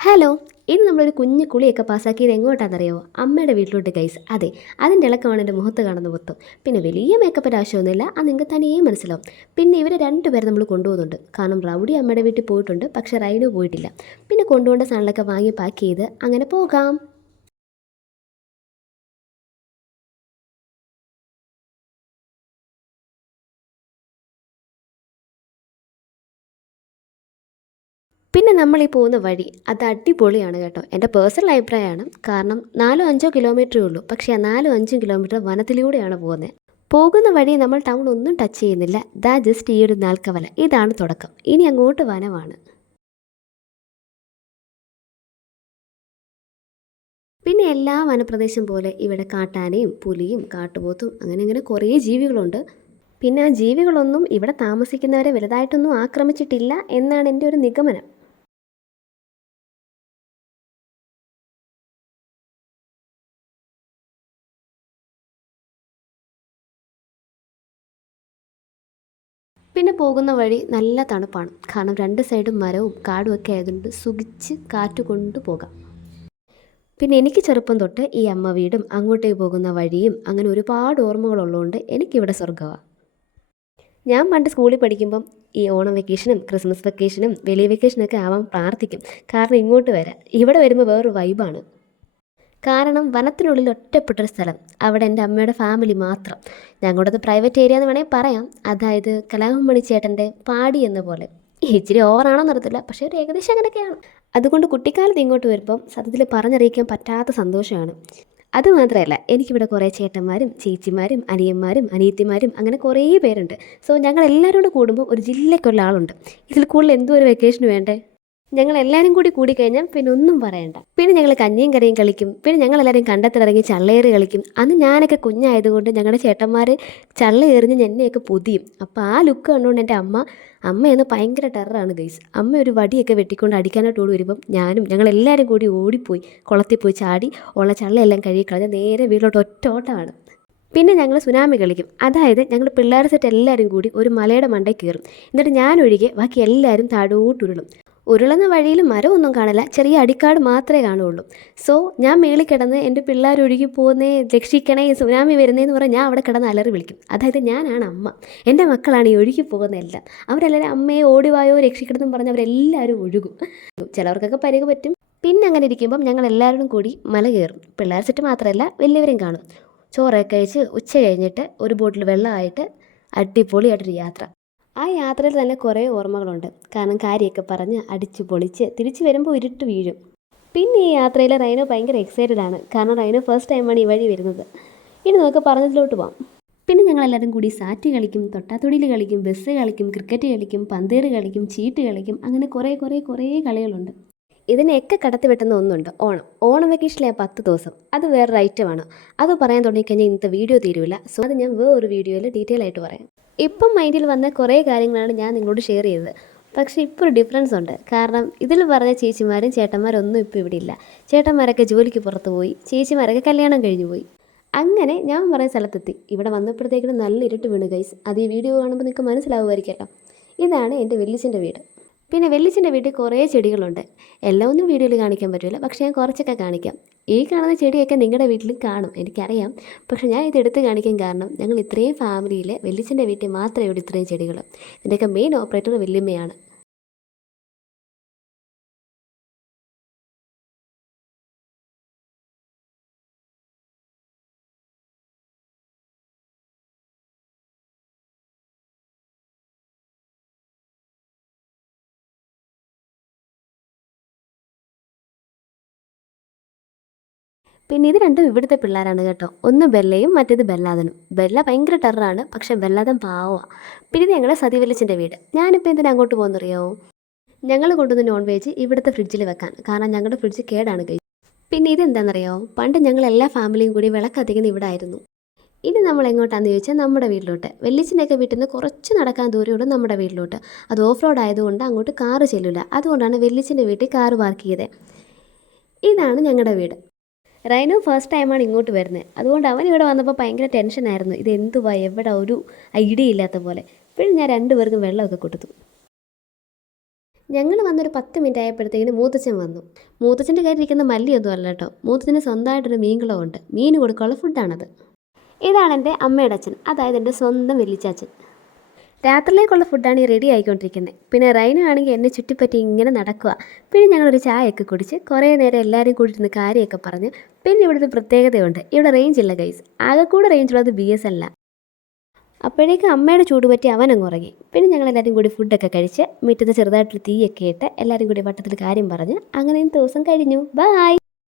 Hello ഇന്ന് നമ്മളൊരു കുഞ്ഞു കുളിയൊക്കെ പാസ്സാക്കിയത് എങ്ങോട്ടാണെന്നറിയോ? അമ്മയുടെ വീട്ടിലോട്ട് ഗൈസ് അതെ അതിന്റെ ഇളക്കമാണ് എന്റെ മുഖത്ത് കാണുന്ന മൊത്തം. പിന്നെ വലിയ മേക്കപ്പിന്റെ ആവശ്യമൊന്നുമില്ല അത് നിങ്ങൾക്ക് തനിയേ മനസ്സിലാവും. പിന്നെ ഇവരെ രണ്ടുപേരെ നമ്മൾ കൊണ്ടുപോകുന്നുണ്ട്. കാരണം റൗഡി അമ്മയുടെ വീട്ടിൽ പോയിട്ടുണ്ട് പക്ഷേ റൈഡ് പോയിട്ടില്ല. പിന്നെ കൊണ്ടുപോകേണ്ട സാധനങ്ങളൊക്കെ വാങ്ങി പാക്ക് ചെയ്ത് അങ്ങനെ പോകാം. പിന്നെ നമ്മൾ ഈ പോകുന്ന വഴി അത് അടിപൊളിയാണ് കേട്ടോ. എന്റെ പേഴ്സണൽ അഭിപ്രായമാണ്. കാരണം നാലോ അഞ്ചോ കിലോമീറ്ററേ ഉള്ളൂ. പക്ഷേ ആ നാലോ അഞ്ചും കിലോമീറ്റർ വനത്തിലൂടെയാണ് പോകുന്നത്. പോകുന്ന വഴി നമ്മൾ ടൗൺ ഒന്നും ടച്ച് ചെയ്യുന്നില്ല. ദാ ജസ്റ്റ് ഈ ഒരു നാൽക്കവല. ഇതാണ് തുടക്കം. ഇനി അങ്ങോട്ട് വനമാണ്. പിന്നെ എല്ലാ വനപ്രദേശം പോലെ ഇവിടെ കാട്ടാനയും പുലിയും കാട്ടുപോത്തും അങ്ങനെ ഇങ്ങനെ കുറേ ജീവികളുണ്ട്. പിന്നെ ആ ജീവികളൊന്നും ഇവിടെ താമസിക്കുന്നവരെ വലുതായിട്ടൊന്നും ആക്രമിച്ചിട്ടില്ല എന്നാണ് എന്റെ ഒരു നിഗമനം. പിന്നെ പോകുന്ന വഴി നല്ല തണുപ്പാണ്. കാരണം രണ്ട് സൈഡും മരവും കാടും ഒക്കെ ആയതുകൊണ്ട് സുഖിച്ച് കാറ്റ് കൊണ്ടു പോകാം. പിന്നെ എനിക്ക് ചെറുപ്പം തൊട്ട് ഈ അമ്മ വീടും അങ്ങോട്ടേക്ക് പോകുന്ന വഴിയും അങ്ങനെ ഒരുപാട് ഓർമ്മകളുള്ളതുകൊണ്ട് എനിക്കിവിടെ സ്വർഗമാണ് ഞാൻ പണ്ട് സ്കൂളിൽ പഠിക്കുമ്പം ഈ ഓണം വെക്കേഷനും ക്രിസ്മസ് വെക്കേഷനും വലിയ വെക്കേഷനൊക്കെ ആവാൻ പ്രാർത്ഥിക്കും. കാരണം ഇങ്ങോട്ട് വരാം ഇവിടെ വരുമ്പോൾ വേറൊരു വൈബാണ് കാരണം വനത്തിനുള്ളിൽ ഒറ്റപ്പെട്ടൊരു സ്ഥലം. അവിടെ എന്റെ അമ്മയുടെ ഫാമിലി മാത്രം. ഞങ്ങളുടെ പ്രൈവറ്റ് ഏരിയ എന്ന് വേണമെങ്കിൽ പറയാം. അതായത് കലാഭമണി ചേട്ടന്റെ പാടി എന്ന പോലെ. ഇച്ചിരി ഓവറാണോ നടത്തില്ല പക്ഷേ ഒരു ഏകദേശം അങ്ങനെയൊക്കെയാണ്. അതുകൊണ്ട് കുട്ടിക്കാലത്ത് ഇങ്ങോട്ട് വരുമ്പം സത്യത്തിൽ പറഞ്ഞറിയിക്കാൻ പറ്റാത്ത സന്തോഷമാണ്. അതുമാത്രമല്ല എനിക്കിവിടെ കുറേ ചേട്ടന്മാരും ചേച്ചിമാരും അനിയന്മാരും അനിയത്തിമാരും അങ്ങനെ കുറേ പേരുണ്ട്. സോ ഞങ്ങൾ എല്ലാവരും കൂടെ കൂടുമ്പോൾ ഒരു ജില്ലയ്ക്കുള്ള ആളുണ്ട്. ഇതിൽ കൂടുതൽ എന്തോ ഒരു വെക്കേഷന് വേണ്ടേ? ഞങ്ങൾ എല്ലാവരും കൂടി കൂടിക്കഴിഞ്ഞാൽ പിന്നെ ഒന്നും പറയണ്ട. പിന്നെ ഞങ്ങൾ കഞ്ഞിയും കറിയും കളിക്കും. പിന്നെ ഞങ്ങൾ എല്ലാവരും കണ്ടത്തിലിറങ്ങി ചള്ളയേറ് കളിക്കും. അന്ന് ഞാനൊക്കെ കുഞ്ഞായതുകൊണ്ട് ഞങ്ങളുടെ ചേട്ടന്മാർ ചള്ള എറിഞ്ഞ് എന്നെയൊക്കെ പൊതിയും. അപ്പോൾ ആ ലുക്ക് കണ്ടുകൊണ്ട് എന്റെ അമ്മ അമ്മയെന്ന് ഭയങ്കര ടെററാണ് ഗൈസ് അമ്മ ഒരു വടിയൊക്കെ വെട്ടിക്കൊണ്ട് അടിക്കാനായിട്ട് ഓടി വരുമ്പം ഞാനും ഞങ്ങളെല്ലാവരും കൂടി ഓടിപ്പോയി കുളത്തിൽ പോയി ചാടി ഉള്ള ചള്ളയെല്ലാം കഴുകി കളഞ്ഞ് നേരെ വീട്ടിലോട്ട് ഒറ്റ ഓട്ടമാണ് പിന്നെ ഞങ്ങൾ സുനാമി കളിക്കും. അതായത് ഞങ്ങൾ പിള്ളേർ സെറ്റ് എല്ലാവരും കൂടി ഒരു മലയുടെ മണ്ടയിൽ കയറും എന്നിട്ട് ഞാൻ ഒഴികെ ബാക്കി എല്ലാവരും താഴോട്ടുരുളും ഉരുളുന്ന വഴിയിൽ മരമൊന്നും കാണില്ല. ചെറിയ അടിക്കാട് മാത്രമേ കാണുള്ളൂ സോ ഞാൻ മേളിൽ കിടന്ന് എന്റെ പിള്ളേർ ഒഴുകി പോകുന്നേ രക്ഷിക്കണേ സുനാമി വരുന്നതെന്ന് പറഞ്ഞാൽ ഞാൻ അവിടെ കിടന്ന് അലറി വിളിക്കും. അതായത് ഞാനാണ് അമ്മ. എന്റെ മക്കളാണ് ഈ ഒഴുകി പോകുന്നതെല്ലാം അവരെല്ലാവരും അമ്മയെ ഓടിവായോ രക്ഷിക്കണമെന്നും പറഞ്ഞ് അവരെല്ലാവരും ഒഴുകും. ചിലവർക്കൊക്കെ പരിക്ക് പറ്റും. പിന്നെ അങ്ങനെ ഇരിക്കുമ്പം ഞങ്ങൾ എല്ലാവരും കൂടി മല കയറും. പിള്ളേർ സെറ്റ് മാത്രമല്ല വലിയവരും കാണും. ചോറൊക്കെ കഴിച്ച് ഉച്ച കഴിഞ്ഞിട്ട് ഒരു ബോട്ടിൽ വെള്ളമായിട്ട് അടിപൊളിയായിട്ടൊരു യാത്ര. ആ യാത്രയിൽ തന്നെ കുറേ ഓർമ്മകളുണ്ട്. കാരണം കാര്യമൊക്കെ പറഞ്ഞ് അടിച്ചു പൊളിച്ച് തിരിച്ചു വരുമ്പോൾ ഇരുട്ട് വീഴും. പിന്നെ ഈ യാത്രയിൽ റൈനോ ഭയങ്കര എക്സൈറ്റഡ് ആണ്. കാരണം റൈനോ ഫസ്റ്റ് ടൈമാണ് ഈ വഴി വരുന്നത്. ഇനി നമുക്ക് പറഞ്ഞതിലോട്ട് പോകാം പിന്നെ ഞങ്ങളെല്ലാവരും കൂടി സാറ്റ് കളിക്കും തൊട്ടാത്തൊടിയിൽ കളിക്കും ബസ് കളിക്കും ക്രിക്കറ്റ് കളിക്കും പന്തേറ് കളിക്കും ചീട്ട് കളിക്കും അങ്ങനെ കുറേ കുറേ കുറേ കളികളുണ്ട്. ഇതിനെയൊക്കെ കടത്തി വെട്ടുന്ന ഒന്നുണ്ട്. ഓണം. ഓണം വെക്കേഷനിലെ പത്ത് ദിവസം. അത് വേറൊരു ഐറ്റമാണ് അത് പറയാൻ തുടങ്ങിക്കഴിഞ്ഞാൽ ഇന്നത്തെ വീഡിയോ തീരുവില്ല സോ അത് ഞാൻ വേറൊരു വീഡിയോയിൽ ഡീറ്റെയിൽ ആയിട്ട് പറയാം. ഇപ്പം മൈൻഡിൽ വന്ന കുറേ കാര്യങ്ങളാണ് ഞാൻ നിങ്ങളോട് ഷെയർ ചെയ്തത്. പക്ഷേ ഇപ്പോൾ ഒരു ഡിഫറൻസ് ഉണ്ട്. കാരണം ഇതിൽ പറഞ്ഞ ചേച്ചിമാരും ചേട്ടന്മാരും ഒന്നും ഇപ്പോൾ ഇവിടെ ഇല്ല. ചേട്ടന്മാരൊക്കെ ജോലിക്ക് പുറത്ത് പോയി ചേച്ചിമാരൊക്കെ കല്യാണം കഴിഞ്ഞു പോയി. അങ്ങനെ ഞാൻ പറയുന്ന സ്ഥലത്തെത്തി. ഇവിടെ വന്നപ്പോഴത്തേക്കിനും നല്ല ഇരുട്ട് വീണ് ഗൈസ് അത് ഈ വീഡിയോ കാണുമ്പോൾ നിങ്ങൾക്ക് മനസ്സിലാവുമായിരിക്കട്ടോ ഇതാണ് എന്റെ വെല്ലിച്ചന്റെ വീട്. പിന്നെ വെല്ലിച്ചന്റെ വീട്ടിൽ കുറേ ചെടികളുണ്ട്. എല്ലാം ഒന്നും വീഡിയോയിൽ കാണിക്കാൻ പറ്റില്ല പക്ഷേ ഞാൻ കുറച്ചൊക്കെ കാണിക്കാം. ഈ കാണുന്ന ചെടിയൊക്കെ നിങ്ങളുടെ വീട്ടിലും കാണും എനിക്കറിയാം. പക്ഷേ ഞാൻ ഇത് എടുത്ത് കാണിക്കാൻ കാരണം ഞങ്ങൾ ഇത്രയും ഫാമിലിയിൽ വെല്ലിച്ചന്റെ വീട്ടിൽ മാത്രമേ ഉള്ളൂ ഇത്രയും ചെടികൾ. ഇതിന്റെയൊക്കെ മെയിൻ ഓപ്പറേറ്റർ വല്യമ്മയാണ് പിന്നെ ഇത് രണ്ടും ഇവിടുത്തെ പിള്ളേരാണ് കേട്ടോ. ഒന്ന് ബെല്ലയും മറ്റേത് ബെല്ലാദനും. ബെല്ല ഭയങ്കര ടെററാണ് പക്ഷെ ബെല്ലാദൻ പാവമാണ് പിന്നെ ഇത് ഞങ്ങളുടെ സതി വെല്ലിച്ചിന്റെ വീട്. ഞാനിപ്പോൾ എന്തിനാ അങ്ങോട്ട് പോകുന്നറിയാവോ ഞങ്ങൾ കൊണ്ടുവന്ന നോൺ വെജ് ഇവിടുത്തെ ഫ്രിഡ്ജിൽ വെക്കാൻ. കാരണം ഞങ്ങളുടെ ഫ്രിഡ്ജ് കേടാണ് കഴിച്ചത് പിന്നെ ഇതെന്താണെന്നറിയാമോ പണ്ട് ഞങ്ങൾ എല്ലാ ഫാമിലിയും കൂടി വിളക്കത്തിക്കുന്ന ഇവിടെ ആയിരുന്നു ഇനി നമ്മൾ എങ്ങോട്ടാണെന്ന് ചോദിച്ചാൽ നമ്മുടെ വീട്ടിലോട്ട്. വെല്ലിച്ചിന്റെയൊക്കെ വീട്ടിൽ നിന്ന് കുറച്ച് നടക്കാൻ ദൂരമുള്ളൂ നമ്മുടെ വീട്ടിലോട്ട്. അത് ഓഫ് റോഡ് ആയതുകൊണ്ട് അങ്ങോട്ട് കാറ് ചെല്ലില്ല അതുകൊണ്ടാണ് വെല്ലിച്ചിന്റെ വീട്ടിൽ കാറ് പാർക്ക് ചെയ്തത് ഇതാണ് ഞങ്ങളുടെ വീട്. റൈനു ഫസ്റ്റ് ടൈമാണ് ഇങ്ങോട്ട് വരുന്നത്. അതുകൊണ്ട് അവൻ ഇവിടെ വന്നപ്പോൾ ഭയങ്കര ടെൻഷനായിരുന്നു ഇത് എന്തുവാ? എവിടെ? ഒരു ഐഡിയ ഇല്ലാത്ത പോലെ. പിന്നെ ഞാൻ രണ്ടുപേർക്കും വെള്ളമൊക്കെ കൊടുത്തു. ഞങ്ങൾ വന്നൊരു പത്ത് മിനിറ്റ് ആയപ്പോഴത്തേക്കിന് മൂത്തച്ഛൻ വന്നു. മൂത്തച്ഛന്റെ കയ്യിൽ ഇരിക്കുന്ന മല്ലിയൊന്നും അല്ല കേട്ടോ. മൂത്തച്ഛന് സ്വന്തമായിട്ടൊരു മീൻകുളമുണ്ട് മീൻ കൊടുക്കാനുള്ള ഫുഡാണത് ഇതാണ് എന്റെ അമ്മയുടെ അച്ഛൻ. അതായത് എന്റെ സ്വന്തം വലിച്ചാച്ചൻ രാത്രിയിലേക്കുള്ള ഫുഡാണ് ഈ റെഡി ആയിക്കൊണ്ടിരിക്കുന്നത് പിന്നെ റൈന ആണെങ്കിൽ എന്നെ ചുറ്റിപ്പറ്റി ഇങ്ങനെ നടക്കുക പിന്നെ ഞങ്ങളൊരു ചായയൊക്കെ കുടിച്ച് കുറേ നേരം എല്ലാവരും കൂടി ഇരുന്ന് കാര്യമൊക്കെ പറഞ്ഞ് പിന്നെ ഇവിടുത്തെ പ്രത്യേകതയുണ്ട്. ഇവിടെ റേഞ്ച് ഇല്ല ഗൈസ് ആകെ കൂടെ റേഞ്ച് ഉള്ളത് ബി എസ് അല്ല. അപ്പോഴേക്കും അമ്മയുടെ ചൂട് പറ്റി അവനങ്ങ് ഉറങ്ങി. പിന്നെ ഞങ്ങൾ എല്ലാവരും കൂടി ഫുഡൊക്കെ കഴിച്ച് മുറ്റത്ത് ചെറുതായിട്ട് തീയൊക്കെ ഇട്ട് എല്ലാവരും കൂടി വട്ടത്തിൽ കാര്യം പറഞ്ഞ് അങ്ങനെ ദിവസം കഴിഞ്ഞു. ബായ്